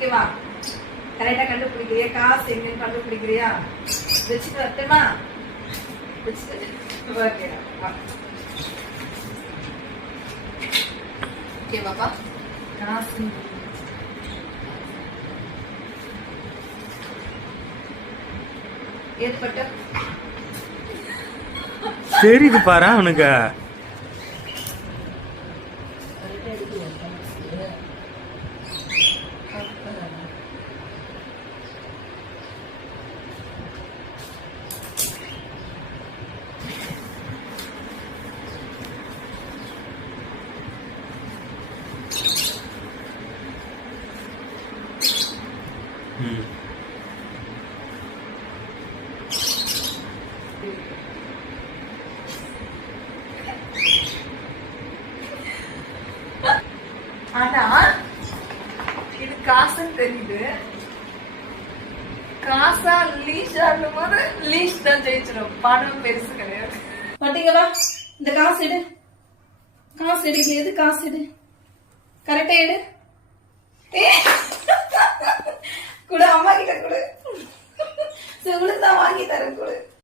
ஓகேவா? கரெக்டா கண்டுபிடிக்கிறியா? காசு எங்கன்னு கண்டுபிடிக்கிறியா? வச்சுட்டு வரட்டுமா? வச்சுட்டு ஓகேவாப்பா? காசு ஏற்பட்ட தெரியுது பாரு அவனுக்கு. ஆனா இது காசுன்னு தெரியுது. காசா லீஷா போது லீஷ் தான் ஜெயிச்சிடும். பணம் பெருசு கிடையாது. பாத்தீங்களா? இந்த காசு எடு. காசு எடு. எது காசு எடு. கரெக்டா எடு. கூட அம்மா கிட்ட கொடு. உனக்கு தான் வாங்கி தரேன் கொடு.